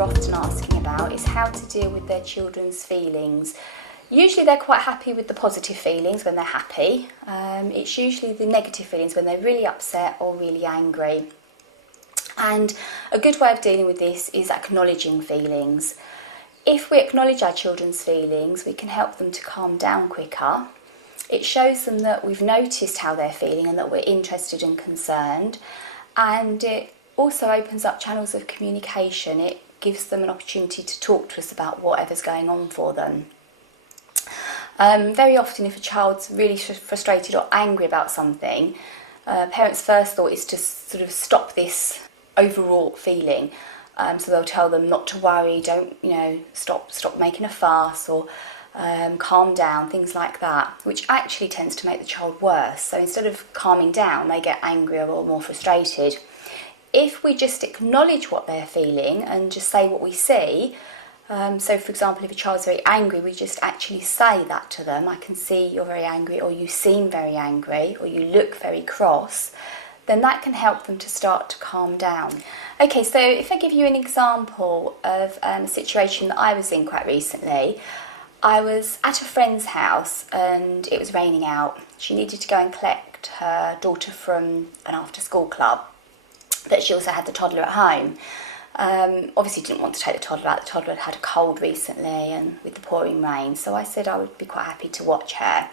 are often asking about is how to deal with their children's feelings. Usually they're quite happy with the positive feelings when they're happy. It's usually the negative feelings when they're really upset or really angry. And a good way of dealing with this is acknowledging feelings. If we acknowledge our children's feelings, we can help them to calm down quicker. It shows them that we've noticed how they're feeling and that we're interested and concerned. And it also opens up channels of communication. It gives them an opportunity to talk to us about whatever's going on for them. Very often if a child's really frustrated or angry about something, parents' first thought is to sort of stop this overwrought feeling. So they'll tell them not to worry, don't, stop making a fuss, or calm down, things like that, which actually tends to make the child worse. So instead of calming down, they get angrier or more frustrated. If we just acknowledge what they're feeling and just say what we see, so for example, if a child's very angry, we just actually say that to them. I can see you're very angry, or you seem very angry, or you look very cross. Then that can help them to start to calm down. Okay, so if I give you an example of a situation that I was in quite recently, I was at a friend's house and it was raining out. She needed to go and collect her daughter from an after-school club, but she also had the toddler at home. Obviously didn't want to take the toddler out. The toddler had had a cold recently and with the pouring rain, so I said I would be quite happy to watch her.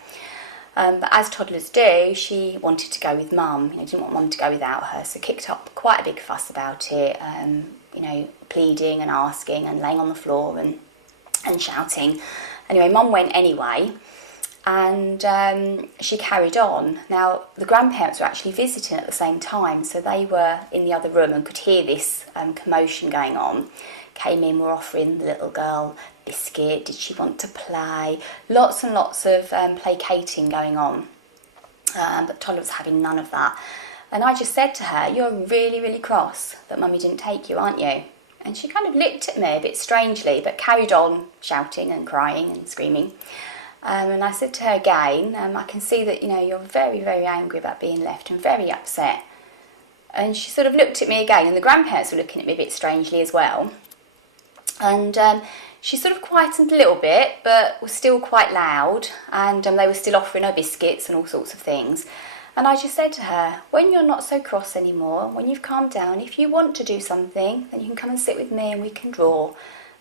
But as toddlers do, she wanted to go with mum. Didn't want mum to go without her, so kicked up quite a big fuss about it, pleading and asking and laying on the floor and shouting. Anyway, mum went anyway, and she carried on. Now, the grandparents were actually visiting at the same time, so they were in the other room and could hear this commotion going on. Came in, were offering the little girl biscuit, did she want to play? Lots and lots of placating going on. But toddler was having none of that. And I just said to her, you're really, really cross that mummy didn't take you, aren't you? And she kind of looked at me a bit strangely, but carried on shouting and crying and screaming. And I said to her again, I can see that, you're very, very angry about being left and very upset. And she sort of looked at me again, and the grandparents were looking at me a bit strangely as well. And she sort of quietened a little bit, but was still quite loud, and they were still offering her biscuits and all sorts of things. And I just said to her, when you're not so cross anymore, when you've calmed down, if you want to do something, then you can come and sit with me and we can draw.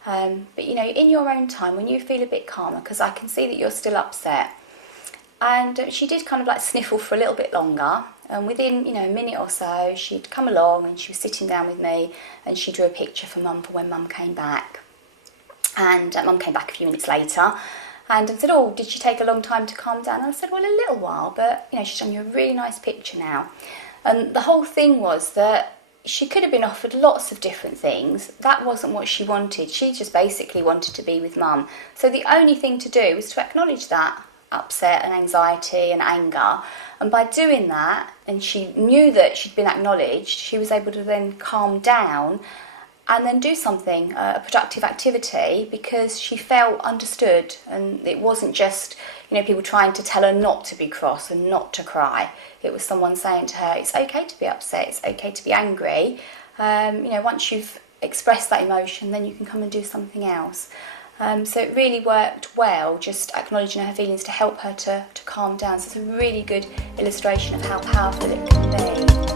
But in your own time, when you feel a bit calmer, because I can see that you're still upset. And she did kind of like sniffle for a little bit longer. And within, a minute or so, she'd come along and she was sitting down with me and she drew a picture for mum for when mum came back. And mum came back a few minutes later and said, oh, did she take a long time to calm down? And I said, well, a little while, but, she's done you a really nice picture now. And the whole thing was that she could have been offered lots of different things. That wasn't what she wanted. She just basically wanted to be with mum. So the only thing to do was to acknowledge that upset and anxiety and anger. And by doing that, and she knew that she'd been acknowledged, she was able to then calm down and then do something, a productive activity, because she felt understood. And it wasn't just, people trying to tell her not to be cross and not to cry. It was someone saying to her, it's okay to be upset, it's okay to be angry. Once you've expressed that emotion, then you can come and do something else. So it really worked well, just acknowledging her feelings to help her to calm down. So it's a really good illustration of how powerful it can be.